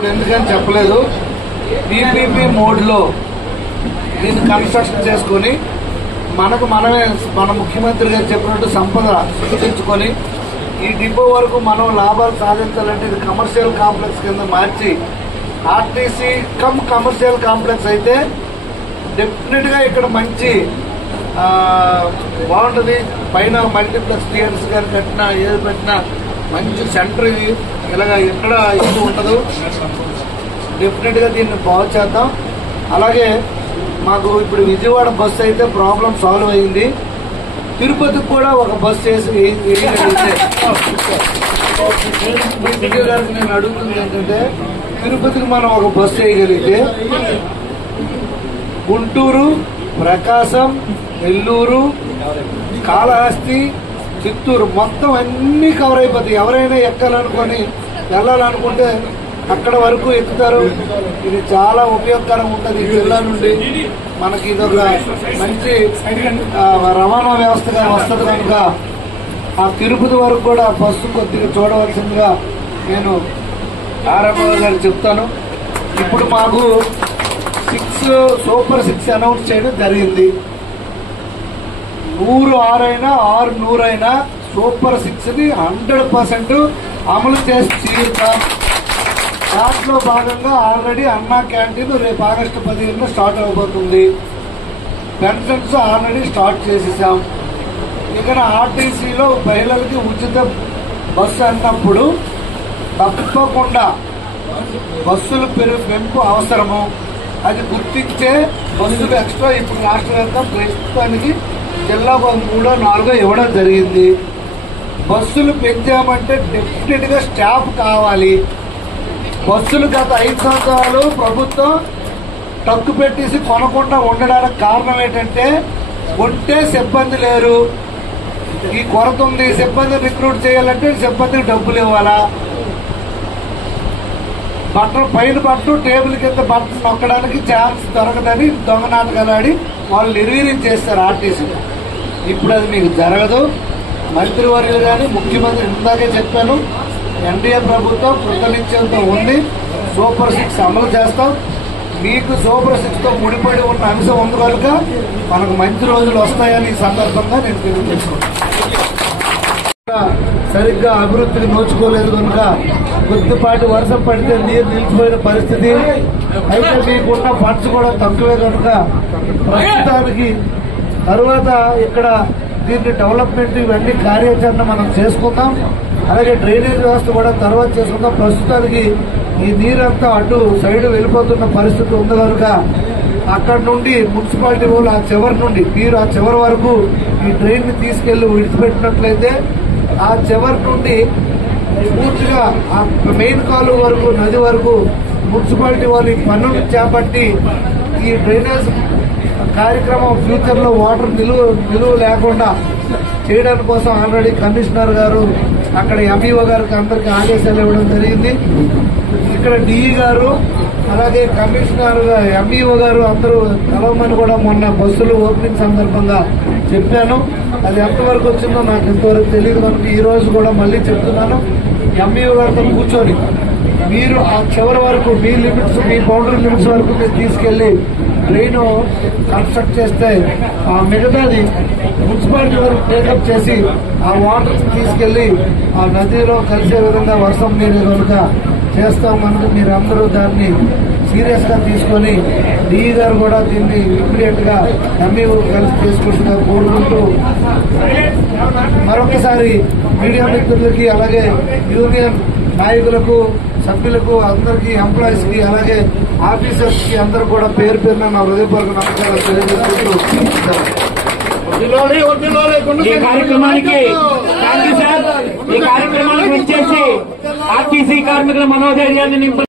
ఇప్పుడు ఎందుకని చెప్పలేదు. పీపీపీ మోడ్లో దీన్ని కన్స్ట్రక్షన్ చేసుకొని మనమే మన ముఖ్యమంత్రి గారు చెప్పినట్టు సంపద సృష్టించుకొని ఈ డిపో వరకు మనం లాభాలు సాధించాలంటే ఇది కమర్షియల్ కాంప్లెక్స్ కింద మార్చి ఆర్టీసీ కమర్షియల్ కాంప్లెక్స్ అయితే డెఫినెట్గా ఇక్కడ మంచి బాగుంటుంది. పైన మల్టీప్లెక్స్ థియేటర్స్ కానీ కట్టినా ఏది పెట్టినా మంచి సెంటర్ ఇది. ఇలాగ ఎక్కడ ఇది ఉండదు. డెఫినెట్గా దీన్ని బాగు చేద్దాం. అలాగే మాకు ఇప్పుడు విజయవాడ బస్సు అయితే ప్రాబ్లం సాల్వ్ అయింది. తిరుపతికి కూడా ఒక బస్సు చేసి గారికి నేను అడుగుతుంది ఏంటంటే తిరుపతికి మనం ఒక బస్సు వేయగలిగితే గుంటూరు, ప్రకాశం, నెల్లూరు, కాళహస్తి, చిత్తూరు మొత్తం అన్ని కవర్ అయిపోతాయి. ఎవరైనా ఎక్కాలనుకొని వెళ్ళాలనుకుంటే అక్కడ వరకు ఎక్కుతారు. ఇది చాలా ఉపయోగకరం ఉంటుంది. జిల్లా నుండి మనకి ఇదొక మంచి రవాణా వ్యవస్థగా వస్తుంది కనుక ఆ తిరుపతి వరకు కూడా బస్సు కొద్దిగా చూడవలసిందిగా నేను ఆర్ఎంఓ గారు చెప్తాను. ఇప్పుడు మాకు 6 సూపర్ 6 అనౌన్స్ చేయడం జరిగింది. 100 అయినా 600 అయినా సూపర్ 6ని 100% అమలు చేసి తీరుతాం. దాంట్లో భాగంగా ఆల్రెడీ అన్నా క్యాంటీన్ రేపు ఆగస్టు 15న స్టార్ట్ అవబోతుంది. పెన్షన్స్ ఆల్రెడీ స్టార్ట్ చేసేసాం. ఇక్కడ ఆర్టీసీలో మహిళలకి ఉచిత బస్సు అన్నప్పుడు తప్పకుండా బస్సులు పెంపు అవసరము. అది గుర్తించే బస్సులు ఎక్స్ట్రా ఇప్పుడు రాష్ట్ర వ్యాప్తంగా ప్రస్తుతానికి జిల్లాకు 3-4 ఇవ్వడం జరిగింది. బస్సులు పెంచామంటే డెఫినెట్ గా స్టాఫ్ కావాలి. బస్సులు గత 5 సంవత్సరాలు ప్రభుత్వం టక్కు పెట్టేసి కొనకుండా ఉండడానికి కారణం ఏంటంటే కొంటే సిబ్బంది లేరు. ఈ కొరత ఉంది. సిబ్బంది రిక్రూట్ చేయాలంటే సిబ్బందికి డబ్బులు ఇవ్వాలా. బట్టలు పైన బట్టలు టేబుల్ కింద బట్టలు నొక్కడానికి ఛాన్స్ దొరకదని దొంగ నాటకాలు ఆడి వాళ్ళు నిర్వీర్యం చేస్తారు ఆర్టీసీ. ఇప్పుడు అది మీకు జరగదు. మంత్రివర్యులు కానీ ముఖ్యమంత్రి ఇందాకే చెప్పాను, ఎన్డీఏ ప్రభుత్వం కృతనిశ్చయంతో ఉంది. సూపర్ 6 అమలు చేస్తాం. మీకు సూపర్ 6తో ముడిపడి ఉన్న అంశం ఉంది కనుక మనకు మంచి రోజులు వస్తాయని ఈ సందర్భంగా నేను తెలియజేసుకుంటాను. సరిగ్గా అభివృద్ధికి నోచుకోలేదు కనుక కొద్దిపాటి వర్షం పడితే నీరు నిలిచిపోయిన పరిస్థితి. అయితే మీకున్న ఫండ్స్ కూడా తక్కువే కనుక ప్రస్తుతానికి తర్వాత ఇక్కడ దీన్ని డెవలప్మెంట్ ఇవన్నీ కార్యాచరణ మనం చేసుకుందాం. అలాగే డ్రైనేజ్ వ్యవస్థ కూడా తర్వాత చేసుకుందాం. ప్రస్తుతానికి ఈ నీరంతా అటు సైడ్ వెళ్ళిపోతున్న పరిస్థితి ఉంది కనుక అక్కడ నుండి మున్సిపాలిటీ వాళ్ళు ఆ చివరి నుండి మీరు ఆ చివరి వరకు ఈ డ్రైన్ ని తీసుకెళ్లి విడిచిపెట్టినట్లయితే ఆ చివరి నుండి పూర్తిగా ఆ మెయిన్ కాలువ వరకు నది వరకు మున్సిపాలిటీ వాళ్ళు ఈ పన్నును చేపట్టి ఈ డ్రైనేజ్ కార్యక్రమం ఫ్యూచర్ లో వాటర్ నిలువ లేకుండా చేయడానికి కోసం ఆల్రెడీ కమిషనర్ గారు అక్కడ ఎంఈఓ గారికి అందరికీ ఆదేశాలు ఇవ్వడం జరిగింది. ఇక్కడ డిఈ గారు అలాగే కమిషనర్ ఎంఈఓ గారు అందరూ కలవమని కూడా మొన్న బస్సులు ఓపెనింగ్ సందర్భంగా చెప్పాను. అది ఎంతవరకు వచ్చిందో నాకు ఇంతవరకు తెలియదు కనుక ఈ రోజు కూడా మళ్ళీ చెప్తున్నాను. ఎంఈఓ గారితో కూర్చొని మీరు ఆ చివరి వరకు మీ లిమిట్స్ మీ బౌండరీ లిమిట్స్ వరకు మీరు తీసుకెళ్లి డ్రైన్ కన్స్ట్రక్ట్ చేస్తే ఆ మిగతాది మున్సిపాలిటీ వరకు టేకప్ చేసి ఆ వాటర్ తీసుకెళ్లి ఆ నదిలో కలిసే విధంగా వర్షం నీరు కనుక చేస్తాం కనుక మీరందరూ దాన్ని సీరియస్ గా తీసుకొని డిఈ గారు కూడా దీన్ని ఇమ్మీడియట్ గా ఎంఈఓ కలిసి తీసుకుంటున్నా కోరుకుంటూ మరొకసారి మీడియా మిత్రులకి అలాగే యూనియన్ నాయకులకు సభ్యులకు అందరికీ ఎంప్లాయీస్ కి అలాగే ఆఫీసర్స్ కి అందరూ కూడా పేరు పేరున నా హృదయపూర్వక నమస్కారాలు తెలియజేసుకుంటూ ఈ కార్యక్రమానికి వచ్చేసి ఆర్టీసీ కార్మికుల మనోధైర్యాన్ని